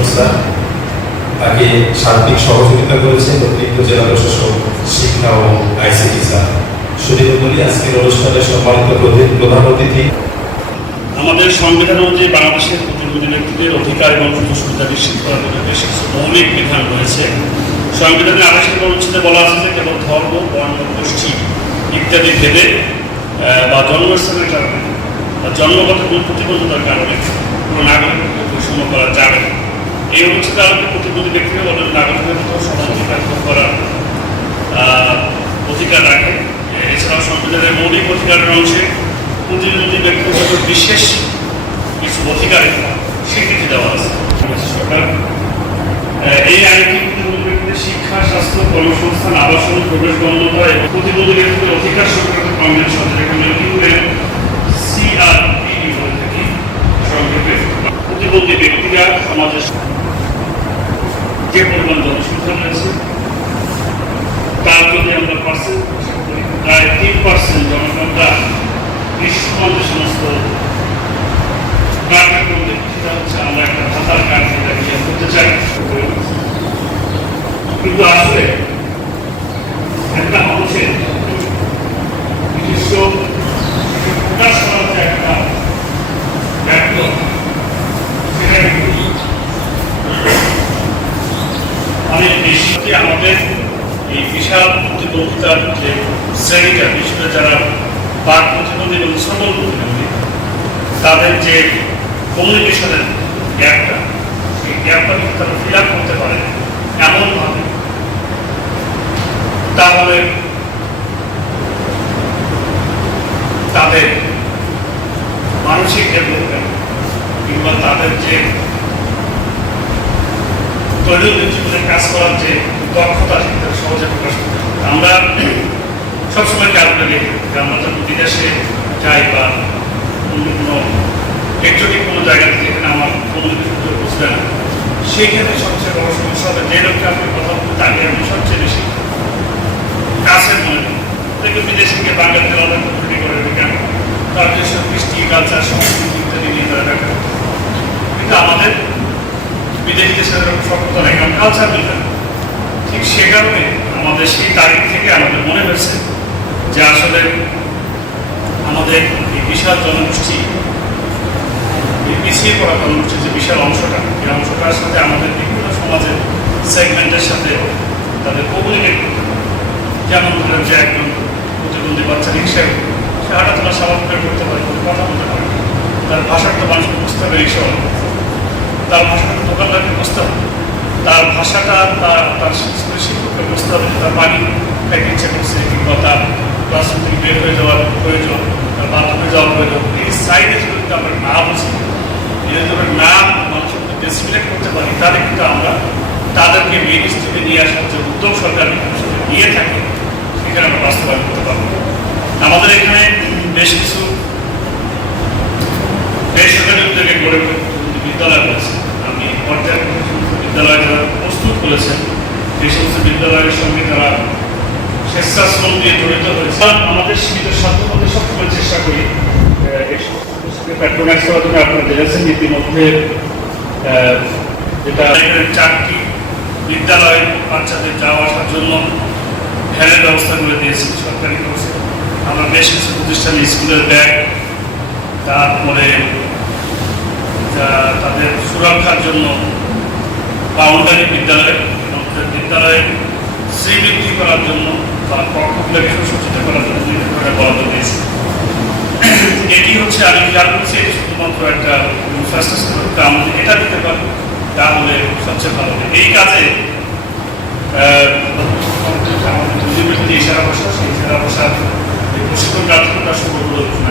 প্রশাসক স্যার, তাকে সার্বিক সহযোগিতা করেছেন অতিরিক্ত জেলা প্রশাসক, শিক্ষা ও আইসিটি স্যার। শুধু বলি আজকের অনুষ্ঠানে সম্মানিত প্রধান অতিথি। আমাদের সংবিধান অনুযায়ী বাংলাদেশের প্রতিবন্ধী ব্যক্তিদের অধিকার এবং সুযোগ সুবিধা নিশ্চিত করার জন্য বেশ কিছু মৌলিক বিধান রয়েছে। সংবিধানের 28 অনুচ্ছেদে বলা আছে যে কেবল ধর্ম, বর্ণ, গোষ্ঠী ইত্যাদি ভেদে বা জন্মস্থানের কারণে বা জন্মগত কোনো প্রতিবন্ধতার কারণে কোনো নাগরিককে বৈষম্য করা যাবে না। এই অনুচ্ছেদে আলোকে প্রতিবন্ধী ব্যক্তিরা অন্য নাগরিকের মতো সমান অধিকার ভোগ করার অধিকার রাখে। এছাড়াও সংবিধানের মৌলিক অধিকারের অংশে প্রতিবন্ধী ব্যক্তিগত বিশেষ কিছু অধিকারের স্বীকৃতি দেওয়া আছে সরকার। এই আইনটি প্রতিবন্ধী ব্যক্তিদের শিক্ষা, স্বাস্থ্য, কর্মসংস্থান, আবাসন, প্রবেশ বন্ধতা এবং প্রতিবন্ধী ব্যক্তিদের অধিকার সংক্রান্ত কনভেনশন, যেটাকে আমরা CRPD বলে থাকি সংক্ষেপে। প্রতিবন্ধী ব্যক্তিরা সমাজের যে পরিমাণ জনসংখ্যা রয়েছে তার যদি আমরা প্রায় 3% জনসংখ্যা বিশ্বমান যে সমস্ত কার্যক্রম দেখি, সেটা হচ্ছে আমরা একটা ভাতার কাজ যেটা করতে চাই, কিন্তু আসলে একটা মানুষের নিজস্ব প্রকাশ করার যে একটা ব্যক্ত, সেটা অনেক বেশি আমাদের এই বিশাল প্রতিবন্ধিতার যে শ্রেণীটা, বিশেষ করে যারা বাক প্রতিবন্ধী এবং সবল প্রতিবন্ধী, তাদের যে কমিউনিকেশনের গ্যাপটা, সেই গ্যাপটা যদি তারা ফিল আপ করতে পারে এমনভাবে, তাহলে তাদের মানসিক ডেভেলপমেন্ট কিংবা তাদের যে দৈনন্দিন জীবনে কাজ করার যে দক্ষতা, সেটা সহজে প্রকাশ করতে হবে। আমরা সবসময় ক্যালকুলেট দেখি যে আমরা যখন বিদেশে যাই বা অন্য কোনো এক্সোটিক কোনো জায়গাতে যেখানে আমার কমিউনিকেশন বুঝবে না, সেইখানে সবচেয়ে বড় সমস্যা হবে যে লোককে আপনি কথা বলতে তাকে আমি সবচেয়ে বেশি কাছের মনে করি। দেখবেন বিদেশে গিয়ে বাঙালিদের অনেক তৈরি করে কেন, তার যেসব কৃষ্টি, কালচার, সংস্কৃতি ইত্যাদি নিয়ে তারা ব্যাখ্যা, কিন্তু আমাদের বিদেশিদের সেরকম সভ্যতা নেই, কারণ কালচার মিলবে না। ঠিক সে কারণে আমাদের সেই তারিখ থেকে আমাদের মনে হয়েছে যে আসলে আমাদের এই বিশাল জনগোষ্ঠী, এই পিছিয়ে পড়া জনগোষ্ঠীর যে বিশাল অংশটা, এই অংশটার সাথে আমাদের বিভিন্ন সমাজের সেগমেন্টের সাথে তাদের কমিউনিকেট করতে হবে। যেমন ধরেন যে একজন প্রতিবন্ধী বাচ্চা রিক্সায় সে হাঁটাচলা স্বাভাবিক করতে পারে, কথা বলতে পারে, তার ভাষাটা তো মানুষকে বুঝতে হবে, রিক্সাওয়ালা তার ভাষাটা দোকানদারকে বুঝতে হবে, তার ভাষাটা তার স্কুলের শিক্ষককে বুঝতে হবে, তার পানি খাইতে ইচ্ছে করছে কিংবা তার ক্লাসরুম থেকে বের হয়ে যাওয়ার প্রয়োজন, তার বাথরুমে যাওয়ার প্রয়োজন। এই সাইডে যদি আমরা না বুঝি, এটা যদি আমরা না মানুষকে ডেসিপ্লিন করতে পারি, তাহলে কিন্তু আমরা তাদেরকে মেইন স্ট্রিমে নিয়ে আসার যে উদ্যোগ সরকার নিয়ে থাকে, সেখানে আমরা বাস্তবায়ন করতে পারবো। আমাদের এখানে বেশ কিছু বেসরকারি উদ্যোগে গড়ে বিদ্যালয় রয়েছে। আমি পর্যায়ে বিদ্যালয় যারা প্রস্তুত করেছেন, এই সমস্ত বিদ্যালয়ের সঙ্গে তারা স্বেচ্ছাশ্রম দিয়ে জড়িত হয়েছে। আমাদের সীমিত সাধ্য মধ্যে সবসময় চেষ্টা করি এই সমস্ত প্যাট্রোনাইজ করার জন্য। আপনারা জেনেছেন ইতিমধ্যে যেটা 4টি বিদ্যালয় বাচ্চাদের যাওয়া আসার জন্য ভ্যানের ব্যবস্থা করে দিয়েছি সরকারি খরচে। আমরা বেশ কিছু প্রতিষ্ঠানে স্কুলের ব্যাগ, তারপরে তাদের সুরক্ষার জন্য বাউন্ডারি বিদ্যালয়ে শ্রীবৃদ্ধি করার জন্য বা কক্ষগুলোকে সুসজ্জিত করার জন্য বরাদ্দ দিয়েছি। এটি হচ্ছে আমি খেয়াল করছি, এটি শুধুমাত্র একটা ইনফ্রাস্ট্রাকচার, আমাদের এটা দিতে পারি তাহলে সবচেয়ে ভালো হবে। এই কাজে আমাদের যে সেরা বসা, সেই সেরা বসার প্রশিক্ষণ কার্যক্রমটা শুরু ঘোষণা